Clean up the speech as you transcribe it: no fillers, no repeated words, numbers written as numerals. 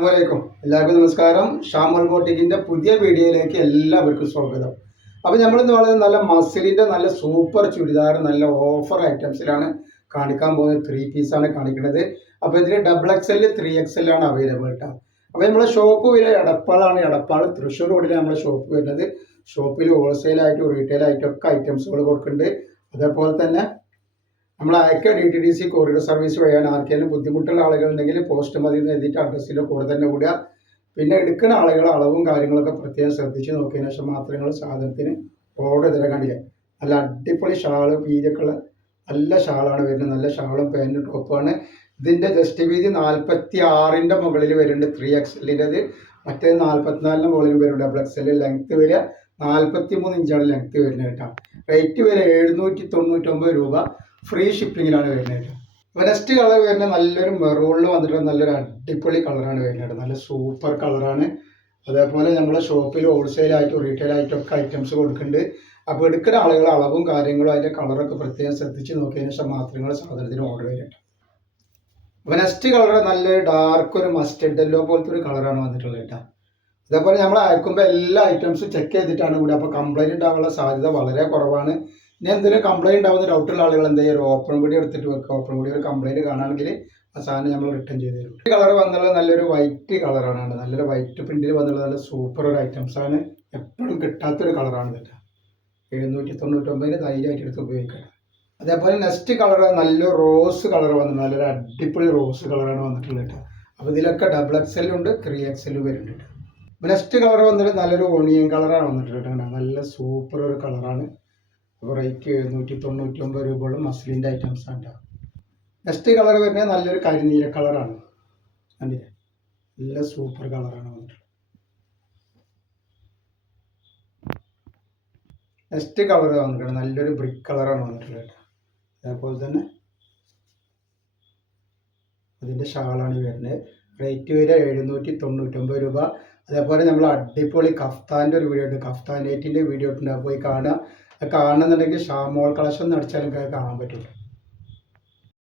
അസ്സലാമലൈക്കും. എല്ലാവർക്കും നമസ്കാരം. ഷാമൽ ബോട്ടിക്കിൻ്റെ പുതിയ വീഡിയോയിലേക്ക് എല്ലാവർക്കും സ്വാഗതം. അപ്പോൾ നമ്മളിന്ന് വളരെ നല്ല മസിലിൻ്റെ നല്ല സൂപ്പർ ചുരിദാർ നല്ല ഓഫർ ഐറ്റംസിലാണ് കാണിക്കാൻ പോകുന്നത്. 3 പീസാണ് കാണിക്കുന്നത്. അപ്പോൾ ഇതിൽ XXL 3XL ആണ് അവൈലബിൾ കേട്ടോ. അപ്പോൾ നമ്മളെ ഷോപ്പ് വരെ എടപ്പാളാണ്. എടപ്പാൾ തൃശ്ശൂർ റോഡിലാണ് നമ്മുടെ ഷോപ്പ് വരുന്നത്. ഷോപ്പിൽ ഹോൾസെയിലായിട്ടും റീറ്റെയിലായിട്ടും ഒക്കെ ഐറ്റംസുകൾ കൊടുക്കുന്നുണ്ട്. അതേപോലെ തന്നെ നമ്മൾ അയക്കുക DTDC കൊറിയർ സർവീസ് വഴിയാണ്. ആർക്കെങ്കിലും ബുദ്ധിമുട്ടുള്ള ആളുകളുണ്ടെങ്കിൽ പോസ്റ്റ് മതി എന്ന് എഴുതിയിട്ട് അഡ്രസ്സിൻ്റെ കൂടെ തന്നെ കൂടുക. പിന്നെ എടുക്കുന്ന ആളുകൾ അളവും കാര്യങ്ങളൊക്കെ പ്രത്യേകം ശ്രദ്ധിച്ച് നോക്കിയതിന് ശേഷം മാത്രമേ നിങ്ങൾ സാധനത്തിന് ഓർഡർ ചെയ്തിട്ട് കണ്ടില്ല. നല്ല അടിപൊളി ഷാള് വീതിയൊക്കെ ഉള്ള നല്ല ഷാളാണ് വരുന്നത്. നല്ല ഷാളും പാൻറ്റും ടോപ്പുമാണ്. ഇതിൻ്റെ ജസ്റ്റ് വീതി 46ൻ്റെ മുകളിൽ വരുന്നുണ്ട് 3XL. മറ്റേത് 44ൻ്റെ മുകളിൽ വരുന്നുണ്ട് XXL. ലെങ്ത്ത് വരിക 43 ഇഞ്ചാണ് ലെങ്ത്ത് വരുന്നത് കേട്ടോ. റേറ്റ് വരെ 799 രൂപ. ഫ്രീ ഷിപ്പിങ്ങിലാണ് വരുന്നത്. അപ്പോൾ നെക്സ്റ്റ് കളർ വരുന്നത് നല്ലൊരു മെറൂണിൽ വന്നിട്ട് നല്ലൊരു അടിപൊളി കളറാണ് വരുന്നത്. നല്ല സൂപ്പർ കളറാണ്. അതേപോലെ നമ്മളെ ഷോപ്പിൽ ഹോൾസെയിലായിട്ടും റീറ്റെയിലായിട്ടും ഒക്കെ ഐറ്റംസ് കൊടുക്കുന്നുണ്ട്. അപ്പോൾ എടുക്കുന്ന ആളുകൾ അളവും കാര്യങ്ങളും അതിൻ്റെ കളറൊക്കെ പ്രത്യേകം ശ്രദ്ധിച്ച് നോക്കിയതിന് ശേഷം മാത്രമേ സാധനത്തിന് ഓർഡർ ചെയ്യട്ടെ. അപ്പോൾ നെക്സ്റ്റ് കളർ നല്ലൊരു ഡാർക്ക് ഒരു മസ്റ്റർഡ് യെല്ലോ പോലത്തെ ഒരു കളറാണ് വന്നിട്ടുള്ളത് കേട്ടോ. അതേപോലെ നമ്മൾ അയക്കുമ്പോൾ എല്ലാ ഐറ്റംസും ചെക്ക് ചെയ്തിട്ടാണ് കൂടി. അപ്പോൾ കംപ്ലൈൻറ്റ് ഉണ്ടാകാനുള്ള സാധ്യത വളരെ കുറവാണ്. ഇനി എന്തെങ്കിലും കംപ്ലൈൻറ്റ് ഉണ്ടാകുന്ന ഡൗട്ടുള്ള ആളുകൾ എന്ത് ചെയ്യുക, ഓപ്പൺ വീഡിയോ എടുത്തിട്ട് വെക്കുക. ഓപ്പൺ വീഡിയോ ഒരു കംപ്ലൈൻറ്റ് കാണുകയാണെങ്കിൽ ആ സാധനം നമ്മൾ റിട്ടേൺ ചെയ്ത് തരും. ഈ കളർ വന്നുള്ളത് നല്ലൊരു വൈറ്റ് കളറാണ്. നല്ലൊരു വൈറ്റ് പ്രിൻറ്റിൽ വന്നുള്ളത് നല്ല സൂപ്പർ ഒരു ഐറ്റംസാണ്. എപ്പോഴും കിട്ടാത്തൊരു കളറാണ് കേട്ടോ. 799 ധൈര്യമായിട്ട് എടുത്ത് ഉപയോഗിക്കുക. അതേപോലെ നെക്സ്റ്റ് കളർ നല്ലൊരു റോസ് കളർ വന്നു. നല്ലൊരു അടിപൊളി റോസ് കളറാണ് വന്നിട്ടുള്ളത് കേട്ടോ. അപ്പോൾ ഇതിലൊക്കെ XXL ഉണ്ട് 3XL വരുന്നുണ്ട്. നെക്സ്റ്റ് കളർ വന്നിട്ട് നല്ലൊരു ഓണിയൻ കളറാണ് വന്നിട്ടുള്ളത് കേട്ടോ. നല്ല സൂപ്പർ ഒരു കളറാണ്. അപ്പോൾ റേറ്റ് 799 രൂപയുള്ള മസ്ലിൻ്റെ ഐറ്റംസ് ആണ്. നെക്സ്റ്റ് കളർ വരുന്നത് നല്ലൊരു കരിനീല കളറാണ്. കണ്ടില്ലേ, നല്ല സൂപ്പർ കളറാണ് വന്നിട്ടുള്ളത്. നെക്സ്റ്റ് കളർ വന്നിട്ടുണ്ട് നല്ലൊരു ബ്രിക്ക് കളറാണ് വന്നിട്ടുള്ളത്. അതേപോലെ തന്നെ അതിൻ്റെ ഷാളാണ് വരുന്നത്. റേറ്റ് വരെ 799 രൂപ. അതേപോലെ നമ്മൾ അടിപൊളി കഫ്താൻ്റെ ഒരു വീഡിയോ ഉണ്ട്. കഫ്താൻ 8ൻ്റെ വീഡിയോ ഉണ്ട്. പോയി കാണുക. കാണുന്നുണ്ടെങ്കിൽ ഷാമോൾ കളക്ഷൻ എന്ന് അടിച്ചാലും കാണാൻ പറ്റില്ല.